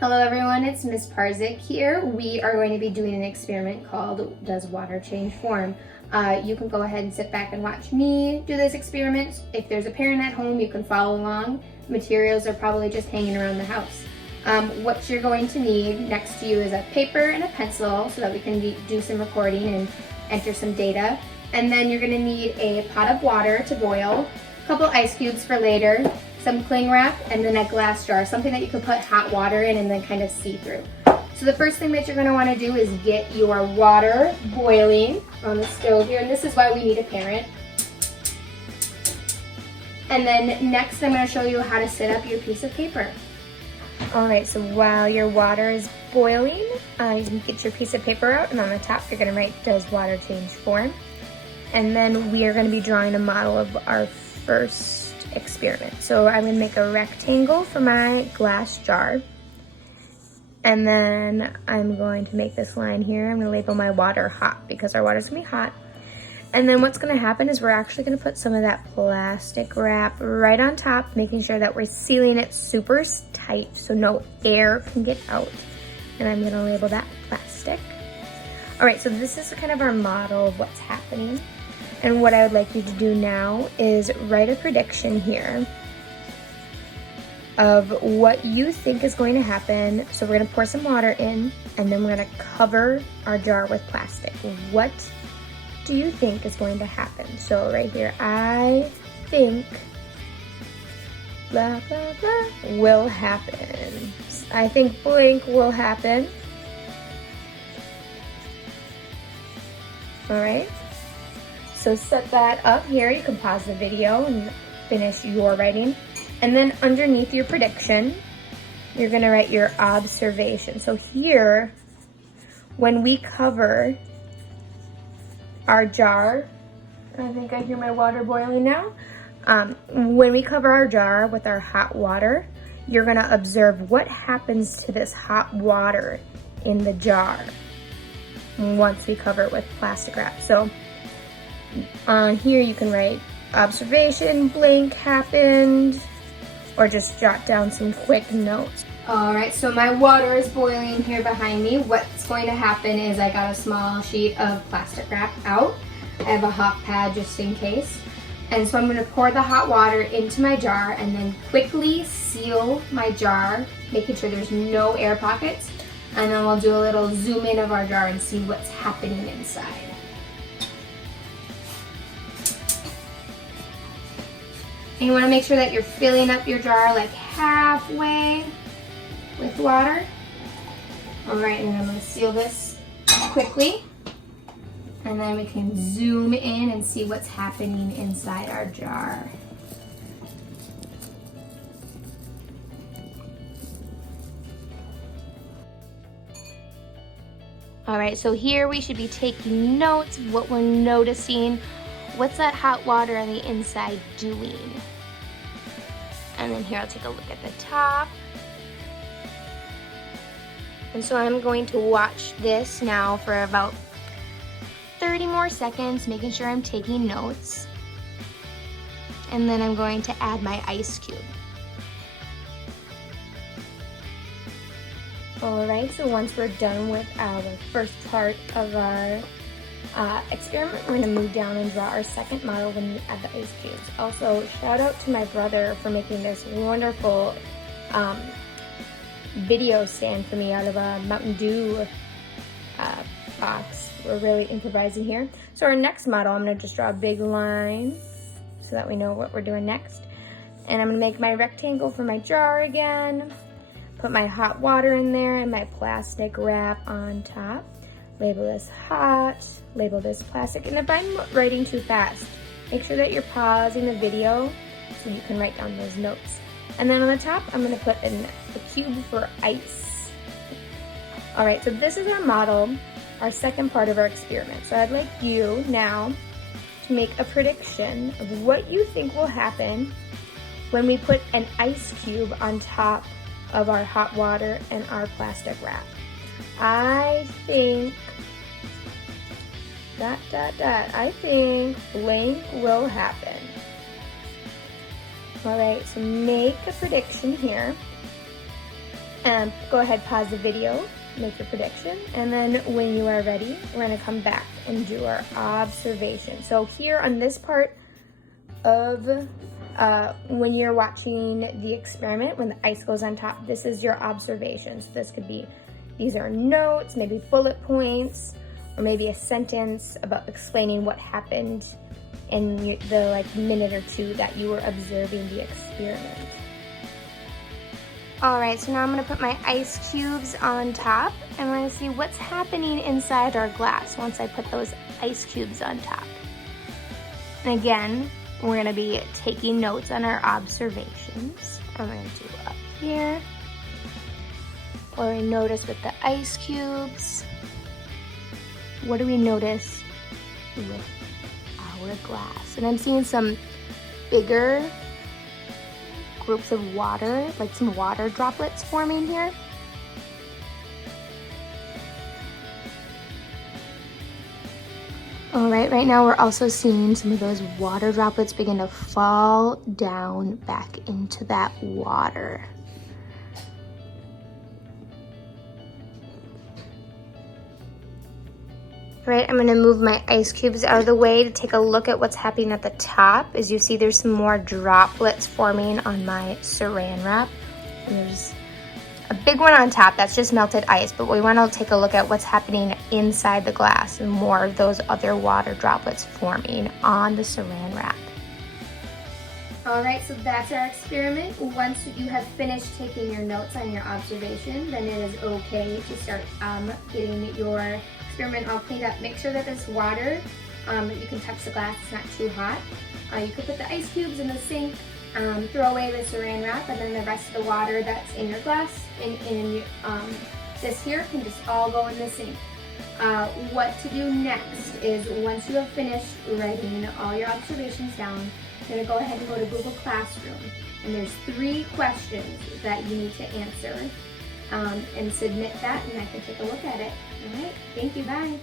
Hello everyone, it's Miss Parzik here. We are going to be doing an experiment called Does Water Change Form? You can go ahead and sit back and watch me do this experiment. If there's a parent at home, you can follow along. Materials are probably just hanging around the house. What you're going to need next to you is a paper and a pencil so that we can do some recording and enter some data. And then you're going to need a pot of water to boil, a couple ice cubes for later, some cling wrap, and then a glass jar, something that you can put hot water in and then kind of see through. So the first thing that you're going to want to do is get your water boiling on the stove here, and this is why we need a parent. And then next I'm going to show you how to set up your piece of paper. Alright, so while your water is boiling, you can get your piece of paper out, and on the top you're going to write, Does water change form? And then we are going to be drawing a model of our first experiment. So I'm going to make a rectangle for my glass jar, and then I'm going to make this line here. I'm going to label my water hot because our water's going to be hot. And then what's going to happen is we're actually going to put some of that plastic wrap right on top, making sure that we're sealing it super tight so no air can get out. And I'm going to label that plastic. Alright, so this is kind of our model of what's happening. And what I would like you to do now is write a prediction here of what you think is going to happen. So we're going to pour some water in, and then we're going to cover our jar with plastic. What do you think is going to happen? So right here, I think blah, blah, blah will happen. I think blank will happen. All right. So set that up here. You can pause the video and finish your writing. And then underneath your prediction, you're going to write your observation. So here, when we cover our jar, I think I hear my water boiling now. When we cover our jar with our hot water, you're going to observe what happens to this hot water in the jar once we cover it with plastic wrap. So on here you can write observation, blank happened, or just jot down some quick notes. Alright, so my water is boiling here behind me. What's going to happen is I got a small sheet of plastic wrap out. I have a hot pad just in case. And so I'm going to pour the hot water into my jar and then quickly seal my jar, making sure there's no air pockets. And then we'll do a little zoom in of our jar and see what's happening inside. And you want to make sure that you're filling up your jar like halfway with water. Alright, and I'm going to seal this quickly. And then we can zoom in and see what's happening inside our jar. Alright, so here we should be taking notes of what we're noticing. What's that hot water on the inside doing? And then here I'll take a look at the top. And so I'm going to watch this now for about 30 more seconds, making sure I'm taking notes. And then I'm going to add my ice cube. Alright, so once we're done with our first part of our experiment, we're going to move down and draw our second model when we add the ice cubes. Also, shout out to my brother for making this wonderful video stand for me out of a Mountain Dew box. We're really improvising here. So our next model, I'm going to just draw a big line so that we know what we're doing next. And I'm going to make my rectangle for my jar again. Put my hot water in there and my plastic wrap on top. Label this hot, label this plastic, and if I'm writing too fast, make sure that you're pausing the video so you can write down those notes. And then on the top, I'm going to put a cube for ice. Alright, so this is our model, our second part of our experiment. So I'd like you now to make a prediction of what you think will happen when we put an ice cube on top of our hot water and our plastic wrap. I think I think blank will happen. Alright, so make a prediction here. Go ahead, pause the video, make your prediction, and then when you are ready, we're gonna come back and do our observation. So here on this part of when you're watching the experiment, when the ice goes on top, this is your observations. This could be, these are notes, maybe bullet points, or maybe a sentence about explaining what happened in the minute or two that you were observing the experiment. All right, so now I'm gonna put my ice cubes on top and we're gonna see what's happening inside our glass once I put those ice cubes on top. And again, we're gonna be taking notes on our observations. I'm gonna do up here. What do we notice with the ice cubes? What do we notice with our glass? And I'm seeing some bigger groups of water, like some water droplets forming here. All right, right now we're also seeing some of those water droplets begin to fall down back into that water. All right, I'm gonna move my ice cubes out of the way to take a look at what's happening at the top. As you see, there's some more droplets forming on my saran wrap. And there's a big one on top, that's just melted ice, but we wanna take a look at what's happening inside the glass and more of those other water droplets forming on the saran wrap. All right, so that's our experiment. Once you have finished taking your notes on your observation, then it is okay to start getting your experiment all cleaned up. Make sure that this water, that you can touch the glass, it's not too hot. You could put the ice cubes in the sink, throw away the saran wrap, and then the rest of the water that's in your glass and this here can just all go in the sink. What to do next is once you have finished writing all your observations down, you're gonna go ahead and go to Google Classroom. And there's 3 questions that you need to answer and submit that and I can take a look at it. All right, thank you, bye.